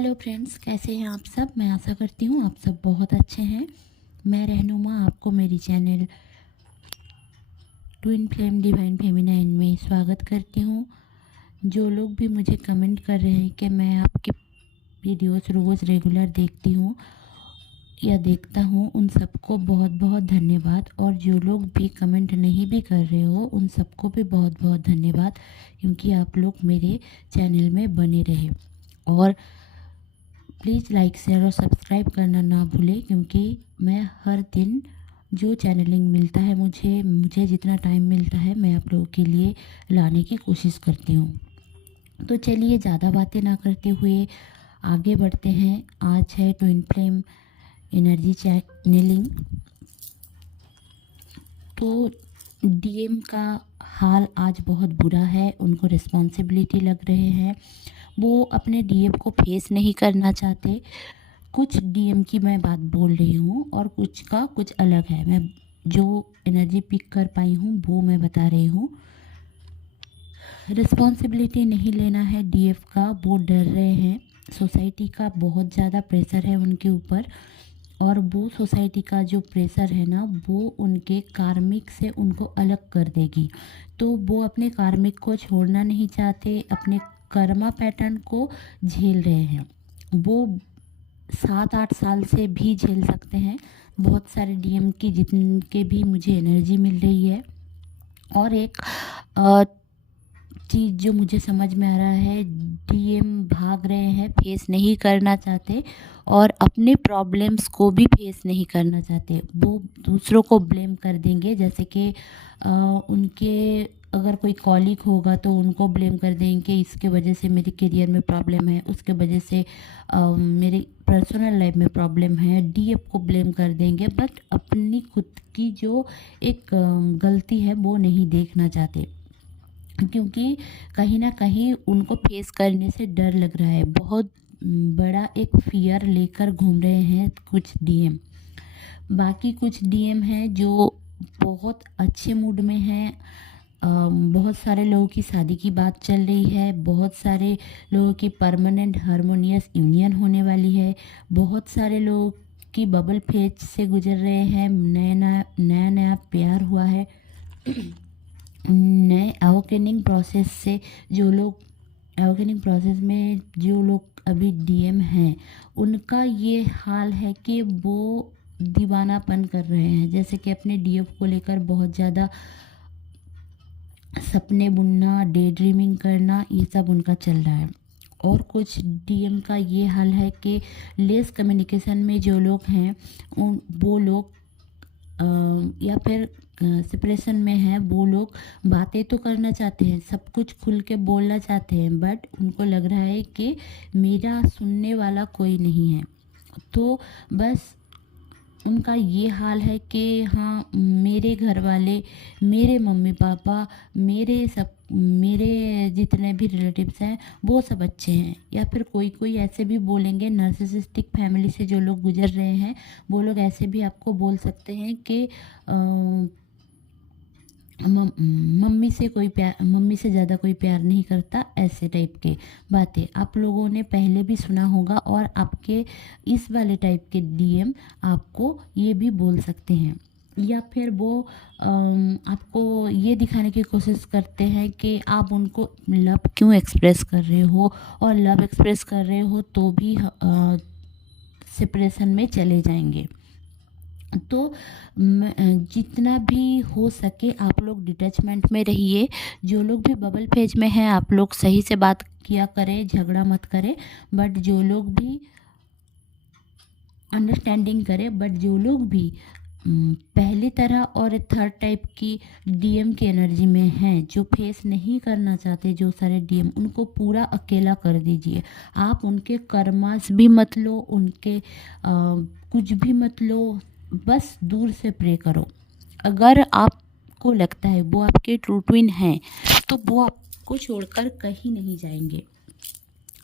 Hello friends, कैसे हैं आप सब। मैं आशा करती हूँ आप सब बहुत अच्छे हैं। मैं रहनुमा आपको मेरी channel twin flame divine feminine में स्वागत करती हूँ। जो लोग भी मुझे कमेंट कर रहे हैं कि मैं आपके वीडियोस रोज़ रेगुलर देखती हूँ या देखता हूँ, उन सबको बहुत बहुत धन्यवाद। और जो लोग भी कमेंट नहीं भी कर रहे हो, उन सबको भी बहुत बहुत धन्यवाद, क्योंकि आप लोग मेरे चैनल में बने रहे। और प्लीज़ लाइक शेयर और सब्सक्राइब करना ना भूलें, क्योंकि मैं हर दिन जो चैनलिंग मिलता है मुझे जितना टाइम मिलता है मैं आप लोगों के लिए लाने की कोशिश करती हूँ। तो चलिए ज़्यादा बातें ना करते हुए आगे बढ़ते हैं। आज है ट्विन फ्लेम एनर्जी चैनलिंग। तो डीएम का हाल आज बहुत बुरा है। उनको रिस्पॉन्सिबिलिटी लग रहे हैं, वो अपने डीएम को फेस नहीं करना चाहते। कुछ डीएम की मैं बात बोल रही हूँ और कुछ का कुछ अलग है। मैं जो एनर्जी पिक कर पाई हूँ वो मैं बता रही हूँ। रिस्पॉन्सिबिलिटी नहीं लेना है डीएफ का, वो डर रहे हैं। सोसाइटी का बहुत ज़्यादा प्रेशर है उनके ऊपर, और वो सोसाइटी का जो प्रेशर है ना, वो उनके कार्मिक से उनको अलग कर देगी। तो वो अपने कार्मिक को छोड़ना नहीं चाहते, अपने कर्मा पैटर्न को झेल रहे हैं। वो 7-8 साल से भी झेल सकते हैं। बहुत सारे डीएम की जिनके भी मुझे एनर्जी मिल रही है। और एक चीज़ जो मुझे समझ में आ रहा है, डीएम भाग रहे हैं, फेस नहीं करना चाहते और अपने प्रॉब्लम्स को भी फेस नहीं करना चाहते। वो दूसरों को ब्लेम कर देंगे, जैसे कि उनके अगर कोई कॉलीग होगा तो उनको ब्लेम कर देंगे, इसके वजह से मेरे करियर में प्रॉब्लम है, उसके वजह से मेरे पर्सनल लाइफ में प्रॉब्लम है। डीएफ को ब्लेम कर देंगे, बट अपनी खुद की जो एक गलती है वो नहीं देखना चाहते, क्योंकि कहीं ना कहीं उनको फेस करने से डर लग रहा है। बहुत बड़ा एक फियर लेकर घूम रहे हैं कुछ डीएम। बाकी कुछ डीएम हैं जो बहुत अच्छे मूड में हैं। बहुत सारे लोगों की शादी की बात चल रही है, बहुत सारे लोगों की परमानेंट हारमोनियस यूनियन होने वाली है, बहुत सारे लोग की बबल फेज से गुजर रहे हैं, नया नया प्यार हुआ है। नए अवोकेनिंग प्रोसेस से जो लोग अवोकेनिंग प्रोसेस में जो लोग अभी डीएम हैं, उनका ये हाल है कि वो दीवानापन कर रहे हैं। जैसे कि अपने डीएफ को लेकर बहुत ज़्यादा सपने बुनना, डे ड्रीमिंग करना, ये सब उनका चल रहा है। और कुछ डीएम का ये हाल है कि लेस कम्युनिकेशन में जो लोग हैं, वो लोग या फिर सेपरेशन में है, वो लोग बातें तो करना चाहते हैं, सब कुछ खुल के बोलना चाहते हैं, बट उनको लग रहा है कि मेरा सुनने वाला कोई नहीं है। तो बस उनका ये हाल है कि हाँ, मेरे घर वाले, मेरे मम्मी पापा, मेरे जितने भी रिलेटिव्स हैं वो सब अच्छे हैं। या फिर कोई कोई ऐसे भी बोलेंगे, नार्सिसिस्टिक फैमिली से जो लोग गुजर रहे हैं, वो लोग ऐसे भी आपको बोल सकते हैं कि मम्मी से ज़्यादा कोई प्यार नहीं करता, ऐसे टाइप के बातें आप लोगों ने पहले भी सुना होगा। और आपके इस वाले टाइप के डीएम आपको ये भी बोल सकते हैं, या फिर वो आपको ये दिखाने की कोशिश करते हैं कि आप उनको लव क्यों एक्सप्रेस कर रहे हो, और लव एक्सप्रेस कर रहे हो तो भी सेपरेशन में चले जाएंगे। तो जितना भी हो सके आप लोग डिटैचमेंट में रहिए। जो लोग भी बबल फेज में हैं, आप लोग सही से बात किया करें, झगड़ा मत करें। बट जो लोग भी अंडरस्टैंडिंग करें, बट जो लोग भी पहली तरह और थर्ड टाइप की डीएम की एनर्जी में हैं, जो फेस नहीं करना चाहते, जो सारे डीएम, उनको पूरा अकेला कर दीजिए। आप उनके कर्मास भी मत लो, उनके कुछ भी मत लो, बस दूर से प्रे करो। अगर आपको लगता है वो आपके ट्रू ट्विन हैं, तो वो आपको छोड़कर कहीं नहीं जाएंगे,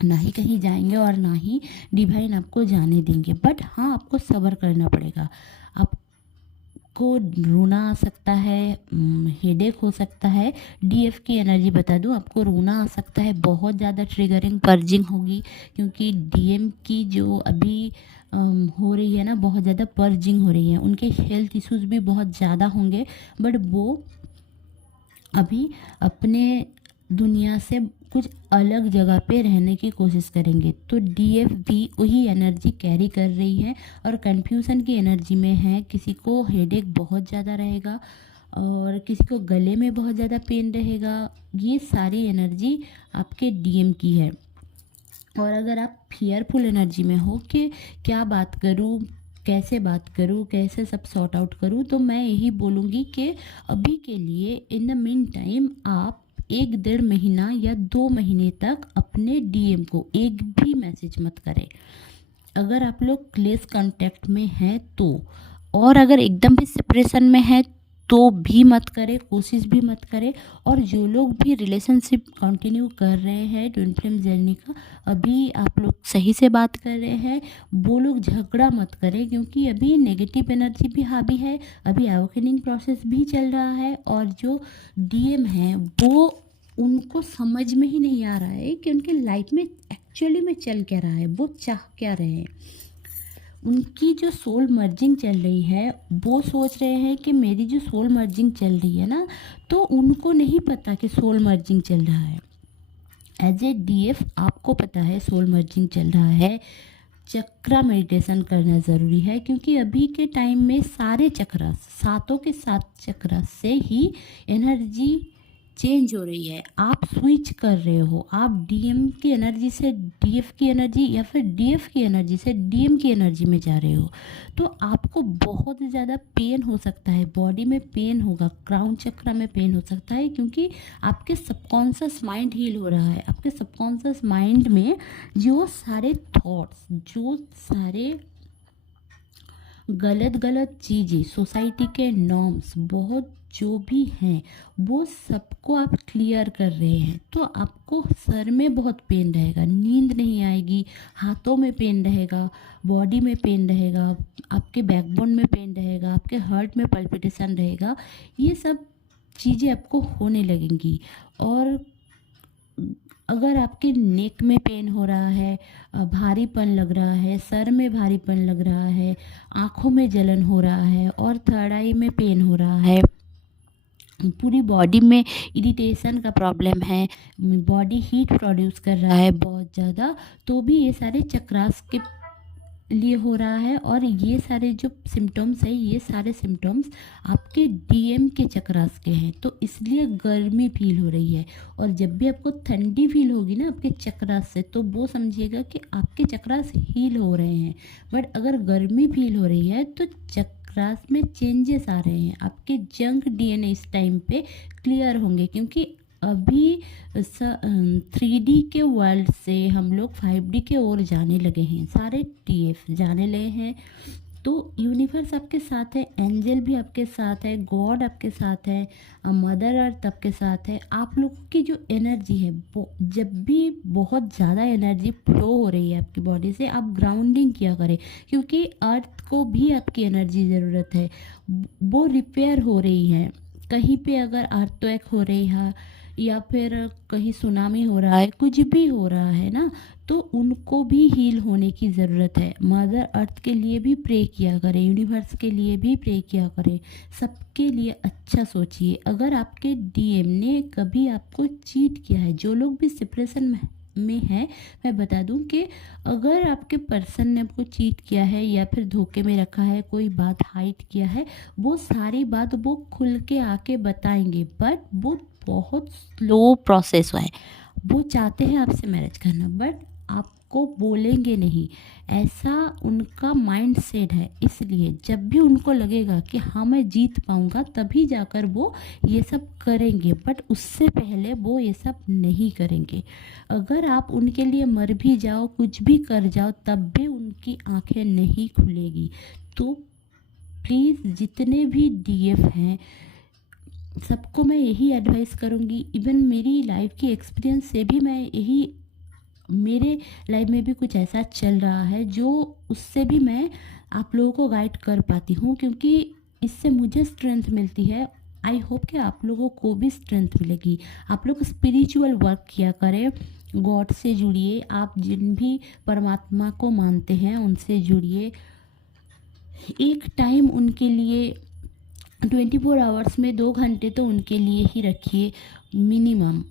ना ही कहीं जाएंगे और ना ही डिवाइन आपको जाने देंगे। बट हाँ, आपको सब्र करना पड़ेगा। आप आपको रोना आ सकता है, हेडेक हो सकता है। डीएफ की एनर्जी बता दूं, आपको रोना आ सकता है, बहुत ज़्यादा ट्रिगरिंग पर्जिंग होगी, क्योंकि डीएम की जो अभी हो रही है ना, बहुत ज़्यादा पर्जिंग हो रही है। उनके हेल्थ इश्यूज भी बहुत ज़्यादा होंगे, बट वो अभी अपने दुनिया से कुछ अलग जगह पे रहने की कोशिश करेंगे। तो डीएफ भी वही एनर्जी कैरी कर रही है और कन्फ्यूज़न की एनर्जी में है। किसी को हेडेक बहुत ज़्यादा रहेगा और किसी को गले में बहुत ज़्यादा पेन रहेगा। ये सारी एनर्जी आपके डीएम की है। और अगर आप फियरफुल एनर्जी में हो कि क्या बात करूँ, कैसे बात करूँ, कैसे सब सॉर्ट आउट करूँ, तो मैं यही बोलूँगी कि अभी के लिए इन द मीन टाइम आप 1-1.5 महीना या 2 महीने तक अपने डीएम को एक भी मैसेज मत करें। अगर आप लोग क्लेस कांटेक्ट में हैं तो, और अगर एकदम भी सेपरेशन में है तो भी मत करें, कोशिश भी मत करें। और जो लोग भी रिलेशनशिप कंटिन्यू कर रहे हैं ट्विन फ्लेम जर्नी का, अभी आप लोग सही से बात कर रहे हैं, वो लोग झगड़ा मत करें, क्योंकि अभी नेगेटिव एनर्जी भी हावी है, अभी अवेकनिंग प्रोसेस भी चल रहा है। और जो डीएम है वो, उनको समझ में ही नहीं आ रहा है कि उनके लाइफ में एक्चुअली में चल क्या रहा है, वो चाह क्या रहे हैं। उनकी जो सोल मर्जिंग चल रही है, वो सोच रहे हैं कि मेरी जो सोल मर्जिंग चल रही है ना, तो उनको नहीं पता कि सोल मर्जिंग चल रहा है। एज ए डीएफ आपको पता है सोल मर्जिंग चल रहा है। चक्रा मेडिटेशन करना ज़रूरी है, क्योंकि अभी के टाइम में सारे चक्रा, सातों के सात चक्रा से ही एनर्जी चेंज हो रही है। आप स्विच कर रहे हो, आप डीएम की एनर्जी से डीएफ की एनर्जी या फिर डीएफ की एनर्जी से डीएम की एनर्जी में जा रहे हो। तो आपको बहुत ज़्यादा पेन हो सकता है, बॉडी में पेन होगा, क्राउन चक्रा में पेन हो सकता है, क्योंकि आपके सबकॉन्शियस माइंड हील हो रहा है। आपके सबकॉन्शियस माइंड में जो सारे थॉट्स, जो सारे गलत गलत चीज़ें, सोसाइटी के नॉर्म्स, बहुत जो भी हैं, वो सबको आप क्लियर कर रहे हैं। तो आपको सर में बहुत पेन रहेगा, नींद नहीं आएगी, हाथों में पेन रहेगा, बॉडी में पेन रहेगा, आपके बैकबोन में पेन रहेगा, आपके हार्ट में पल्पिटेशन रहेगा। ये सब चीज़ें आपको होने लगेंगी। और अगर आपके नेक में पेन हो रहा है, भारीपन लग रहा है, सर में भारीपन लग रहा है, आँखों में जलन हो रहा है और थर्ड आई में पेन हो रहा है, पूरी बॉडी में इरिटेशन का प्रॉब्लम है, बॉडी हीट प्रोड्यूस कर रहा है बहुत ज़्यादा, तो भी ये सारे चक्रास के लिए हो रहा है। और ये सारे जो सिम्टम्स है, ये सारे सिम्टम्स आपके डीएम के चक्रास के हैं, तो इसलिए गर्मी फील हो रही है। और जब भी आपको ठंडी फील होगी ना आपके चक्रास से, तो वो समझिएगा कि आपके चक्रास हील हो रहे हैं। बट अगर गर्मी फील हो रही है तो चक्रास में चेंजेस आ रहे हैं, आपके जंक डीएनए इस टाइम पे क्लियर होंगे, क्योंकि अभी 3D के वर्ल्ड से हम लोग 5D के ओर जाने लगे हैं, सारे टीएफ जाने लगे हैं। तो यूनिवर्स आपके साथ है, एंजल भी आपके साथ है, गॉड आपके साथ है, मदर अर्थ आपके साथ है। आप लोगों की जो एनर्जी है, वो जब भी बहुत ज़्यादा एनर्जी फ्लो हो रही है आपकी बॉडी से, आप ग्राउंडिंग किया करें, क्योंकि अर्थ को भी आपकी एनर्जी ज़रूरत है। वो रिपेयर हो रही है। कहीं पे अगर अर्थक्वेक हो रही है या फिर कहीं सुनामी हो रहा है, कुछ भी हो रहा है ना, तो उनको भी हील होने की ज़रूरत है। मदर अर्थ के लिए भी प्रे किया करें, यूनिवर्स के लिए भी प्रे किया करें, सबके लिए अच्छा सोचिए। अगर आपके डीएम ने कभी आपको चीट किया है, जो लोग भी सेपरेशन में है, मैं बता दूं कि अगर आपके पर्सन ने आपको चीट किया है या फिर धोखे में रखा है, कोई बात हाइड किया है, वो सारी बात वो खुल के आके बताएंगे, बट वो बहुत स्लो प्रोसेस है। वो चाहते हैं आपसे मैरिज करना, बट आपको बोलेंगे नहीं, ऐसा उनका माइंड सेट है। इसलिए जब भी उनको लगेगा कि हाँ मैं जीत पाऊँगा, तभी जाकर वो ये सब करेंगे, बट उससे पहले वो ये सब नहीं करेंगे। अगर आप उनके लिए मर भी जाओ, कुछ भी कर जाओ, तब भी उनकी आंखें नहीं खुलेगी। तो प्लीज़ जितने भी डीएफ हैं, सबको मैं यही एडवाइस करूँगी। इवन मेरी लाइफ की एक्सपीरियंस से भी मैं यही, मेरे लाइफ में भी कुछ ऐसा चल रहा है जो उससे भी मैं आप लोगों को गाइड कर पाती हूँ, क्योंकि इससे मुझे स्ट्रेंथ मिलती है, आई होप कि आप लोगों को भी स्ट्रेंथ मिलेगी। आप लोग स्पिरिचुअल वर्क किया करें, गॉड से जुड़िए, आप जिन भी परमात्मा को मानते हैं उनसे जुड़िए। एक टाइम उनके लिए 24 आवर्स में 2 घंटे तो उनके लिए ही रखिए मिनिमम,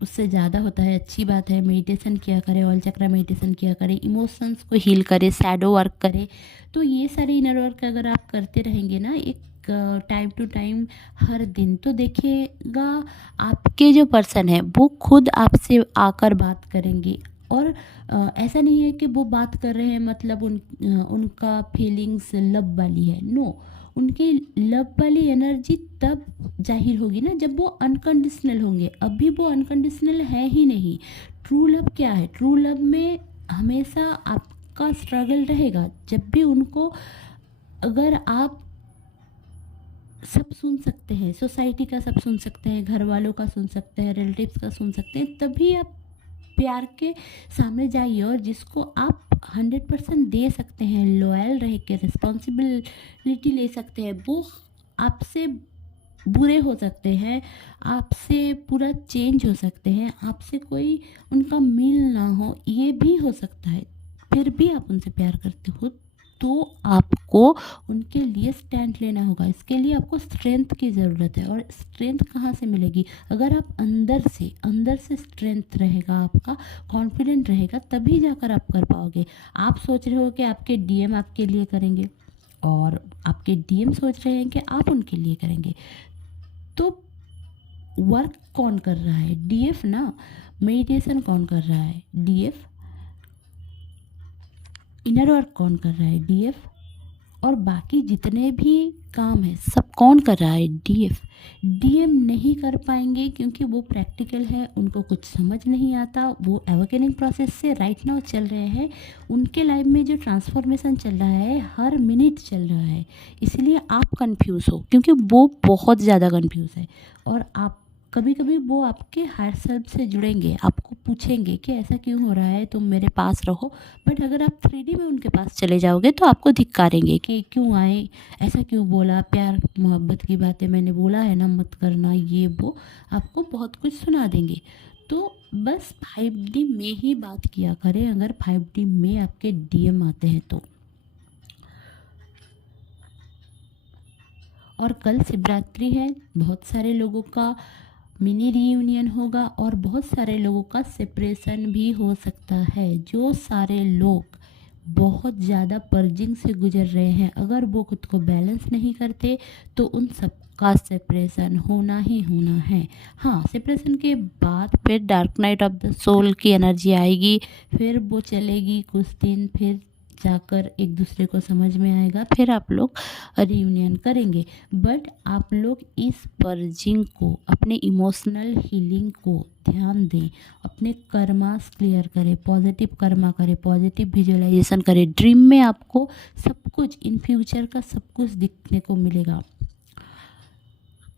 उससे ज़्यादा होता है अच्छी बात है। मेडिटेशन किया करें, ऑल चक्रा मेडिटेशन किया करें, इमोशंस को हील करें, शैडो वर्क करें। तो ये सारे इनर वर्क अगर आप करते रहेंगे ना एक टाइम टू टाइम हर दिन, तो देखिएगा आपके जो पर्सन है वो खुद आपसे आकर बात करेंगे। और ऐसा नहीं है कि वो बात कर रहे हैं मतलब उनका फीलिंग्स लव वाली है, नो, उनकी लव वाली एनर्जी तब जाहिर होगी ना जब वो अनकंडीशनल होंगे। अभी वो अनकंडीशनल है ही नहीं। ट्रू लव क्या है? ट्रू लव में हमेशा आपका स्ट्रगल रहेगा। जब भी उनको, अगर आप सब सुन सकते हैं, सोसाइटी का सब सुन सकते हैं, घर वालों का सुन सकते हैं, रिलेटिव्स का सुन सकते हैं, तभी आप प्यार के सामने जाइए। और जिसको आप 100% दे सकते हैं, लॉयल रह के रिस्पॉन्सिबिलिटी ले सकते हैं, वो आपसे बुरे हो सकते हैं, आपसे पूरा चेंज हो सकते हैं, आपसे कोई उनका मील ना हो, ये भी हो सकता है, फिर भी आप उनसे प्यार करते हो, तो आपको उनके लिए स्टैंड लेना होगा। इसके लिए आपको स्ट्रेंथ की ज़रूरत है। और स्ट्रेंथ कहाँ से मिलेगी? अगर आप अंदर से स्ट्रेंथ रहेगा, आपका कॉन्फिडेंट रहेगा, तभी जाकर आप कर पाओगे। आप सोच रहे हो कि आपके डीएम आपके लिए करेंगे और आपके डीएम सोच रहे हैं कि आप उनके लिए करेंगे, तो वर्क कौन कर रहा है? डीएफ ना। मेडिटेशन कौन कर रहा है? डीएफ। इनर वर्क कौन कर रहा है? डीएफ। और बाकी जितने भी काम है सब कौन कर रहा है? डीएफ। डीएम नहीं कर पाएंगे क्योंकि वो प्रैक्टिकल है, उनको कुछ समझ नहीं आता, वो एवोकेनिंग प्रोसेस से राइट नाउ चल रहे हैं। उनके लाइफ में जो ट्रांसफॉर्मेशन चल रहा है हर मिनट चल रहा है, इसलिए आप कंफ्यूज हो, क्योंकि वो बहुत ज़्यादा कंफ्यूज है। और आप कभी कभी वो आपके हायर सेल्फ से जुड़ेंगे, आपको पूछेंगे कि ऐसा क्यों हो रहा है, तुम मेरे पास रहो। बट अगर आप 3D में उनके पास चले जाओगे तो आपको धिक्कारेंगे कि क्यों आए, ऐसा क्यों बोला, प्यार मोहब्बत की बातें मैंने बोला है ना मत करना, ये वो आपको बहुत कुछ सुना देंगे। तो बस 5D में ही बात किया करें अगर 5D में आपके डीएम आते हैं तो। और कल शिवरात्रि है, बहुत सारे लोगों का मिनी रीयूनियन होगा और बहुत सारे लोगों का सेपरेशन भी हो सकता है। जो सारे लोग बहुत ज़्यादा पर्जिंग से गुजर रहे हैं, अगर वो खुद को बैलेंस नहीं करते तो उन सब का सेपरेशन होना ही होना है। हाँ, सेपरेशन के बाद फिर dark night of the soul की एनर्जी आएगी, फिर वो चलेगी कुछ दिन, फिर जाकर एक दूसरे को समझ में आएगा, फिर आप लोग रियूनियन करेंगे। बट आप लोग इस पर्जिंग को, अपने इमोशनल हीलिंग को ध्यान दें, अपने कर्मास क्लियर करें, पॉजिटिव कर्मा करें, पॉजिटिव विजुअलाइजेशन करें। ड्रीम में आपको सब कुछ इन फ्यूचर का सब कुछ दिखने को मिलेगा,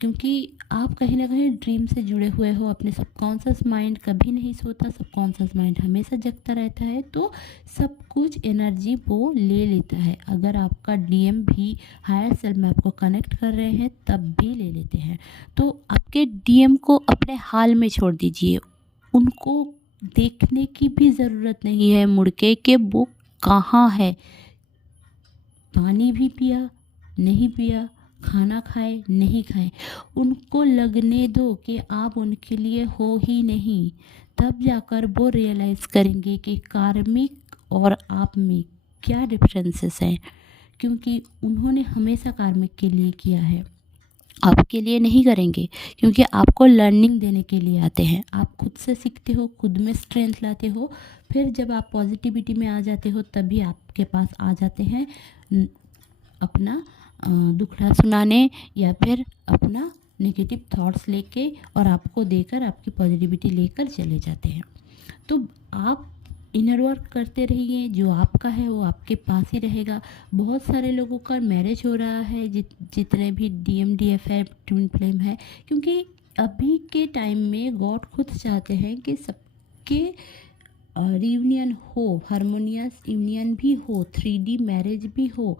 क्योंकि आप कहीं ना कहीं ड्रीम से जुड़े हुए हो। अपने सबकॉन्शियस माइंड कभी नहीं सोता, सबकॉन्शियस माइंड हमेशा जगता रहता है, तो सब कुछ एनर्जी वो ले लेता है। अगर आपका डीएम भी हायर सेल्फ में आपको कनेक्ट कर रहे हैं तब भी ले लेते हैं। तो आपके डीएम को अपने हाल में छोड़ दीजिए, उनको देखने की भी ज़रूरत नहीं है मुड़ के कि वो कहाँ है। पानी भी पिया नहीं पिया, खाना खाए नहीं खाए, उनको लगने दो कि आप उनके लिए हो ही नहीं। तब जाकर वो रियलाइज़ करेंगे कि कार्मिक और आप में क्या डिफरेंसेस हैं, क्योंकि उन्होंने हमेशा कार्मिक के लिए किया है, आपके लिए नहीं करेंगे, क्योंकि आपको लर्निंग देने के लिए आते हैं। आप खुद से सीखते हो, खुद में स्ट्रेंथ लाते हो, फिर जब आप पॉजिटिविटी में आ जाते हो तभी आपके पास आ जाते हैं अपना दुखड़ा सुनाने या फिर अपना नेगेटिव थॉट्स लेके, और आपको देकर आपकी पॉजिटिविटी लेकर चले जाते हैं। तो आप इनर वर्क करते रहिए, जो आपका है वो आपके पास ही रहेगा। बहुत सारे लोगों का मैरिज हो रहा है, जितने भी डीएम डीएफ है, ट्विन फ्लेम है, क्योंकि अभी के टाइम में गॉड खुद चाहते हैं कि सबके रियूनियन हो, हारमोनियस यूनियन भी हो, 3D मैरिज भी हो।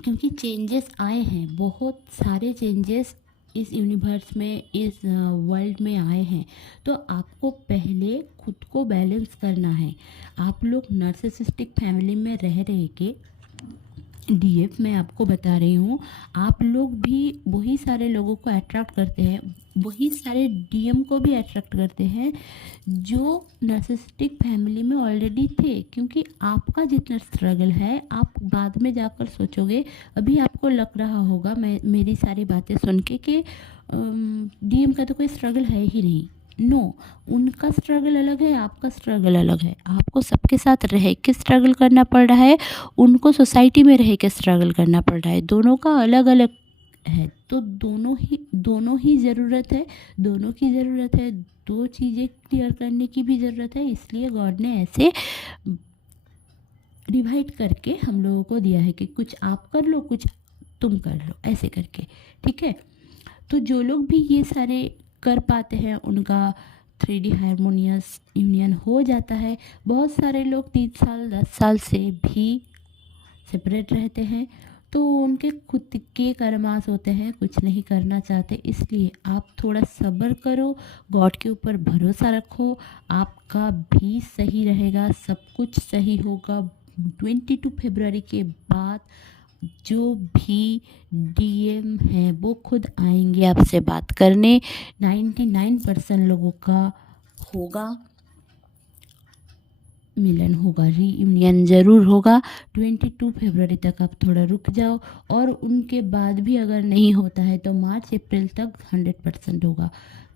क्योंकि चेंजेस आए हैं, बहुत सारे चेंजेस इस यूनिवर्स में, इस वर्ल्ड में आए हैं। तो आपको पहले खुद को बैलेंस करना है। आप लोग नार्सिसिस्टिक फैमिली में रह रहे के डीएफ मैं आपको बता रही हूँ, आप लोग भी वही सारे लोगों को अट्रैक्ट करते हैं, वही सारे डीएम को भी अट्रैक्ट करते हैं जो नार्सिसिस्टिक फैमिली में ऑलरेडी थे। क्योंकि आपका जितना स्ट्रगल है आप बाद में जाकर सोचोगे, अभी आपको लग रहा होगा मैं मेरी सारी बातें सुन के कि डीएम का तो कोई स्ट्रगल है ही नहीं। नो, उनका स्ट्रगल अलग है, आपका स्ट्रगल अलग है। आपको सबके साथ रह के स्ट्रगल करना पड़ रहा है, उनको सोसाइटी में रह के स्ट्रगल करना पड़ रहा है। दोनों का अलग अलग है, तो दोनों ही ज़रूरत है, दोनों की ज़रूरत है। दो चीज़ें क्लियर करने की भी ज़रूरत है, इसलिए गॉड ने ऐसे डिवाइड करके हम लोगों को दिया है कि कुछ आप कर लो, कुछ तुम कर लो, ऐसे करके। ठीक है, तो जो लोग भी ये सारे कर पाते हैं उनका 3D हारमोनियस यूनियन हो जाता है। बहुत सारे लोग 3 साल 10 साल से भी सेपरेट रहते हैं, तो उनके खुद के कर्मास होते हैं, कुछ नहीं करना चाहते। इसलिए आप थोड़ा सब्र करो, गॉड के ऊपर भरोसा रखो, आपका भी सही रहेगा, सब कुछ सही होगा। 22 फरवरी के बाद जो भी डीएम है वो खुद आएंगे आपसे बात करने। 99% लोगों का होगा मिलन, होगा, रीयूनियन ज़रूर होगा। 22 फरवरी तक आप थोड़ा रुक जाओ, और उनके बाद भी अगर नहीं होता है तो मार्च अप्रैल तक 100% होगा।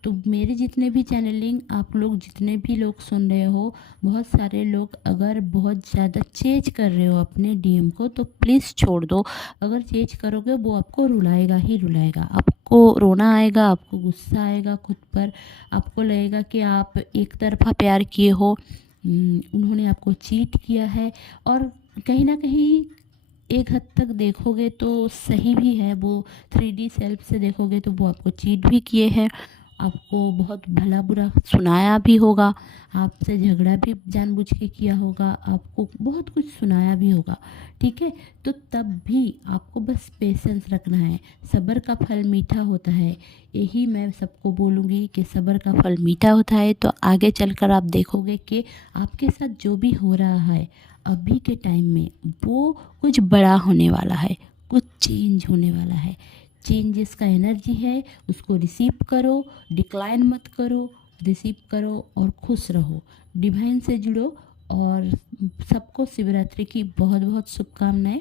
तो मेरे जितने भी चैनलिंग आप लोग जितने भी लोग सुन रहे हो, बहुत सारे लोग अगर बहुत ज़्यादा चेंज कर रहे हो अपने डीएम को तो प्लीज़ छोड़ दो। अगर चेंज करोगे वो आपको रुलाएगा ही रुलाएगा, आपको रोना आएगा, आपको गुस्सा आएगा खुद पर, आपको लगेगा कि आप एक तरफा प्यार किए हो, उन्होंने आपको चीट किया है। और कहीं ना कहीं एक हद तक देखोगे तो सही भी है, वो 3D सेल्फ से देखोगे तो वो आपको चीट भी किए हैं, आपको बहुत भला बुरा सुनाया भी होगा, आपसे झगड़ा भी जानबूझ के किया होगा, आपको बहुत कुछ सुनाया भी होगा। ठीक है, तो तब भी आपको बस पेशेंस रखना है, सब्र का फल मीठा होता है। यही मैं सबको बोलूँगी कि सब्र का फल मीठा होता है। तो आगे चलकर आप देखोगे कि आपके साथ जो भी हो रहा है अभी के टाइम में वो कुछ बड़ा होने वाला है, कुछ चेंज होने वाला है। चेंजेस का एनर्जी है, उसको रिसीव करो, डिक्लाइन मत करो, रिसीव करो और खुश रहो, डिवाइन से जुड़ो। और सबको शिवरात्रि की बहुत बहुत शुभकामनाएं।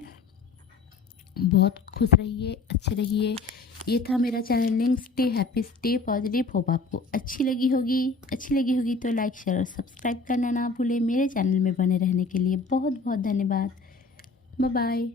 बहुत खुश रहिए, अच्छे रहिए। ये था मेरा channelling, stay happy, stay positive. Hope आपको अच्छी लगी होगी तो लाइक शेयर और सब्सक्राइब करना ना भूलें। मेरे चैनल में बने रहने के लिए बहुत बहुत धन्यवाद। Bye bye.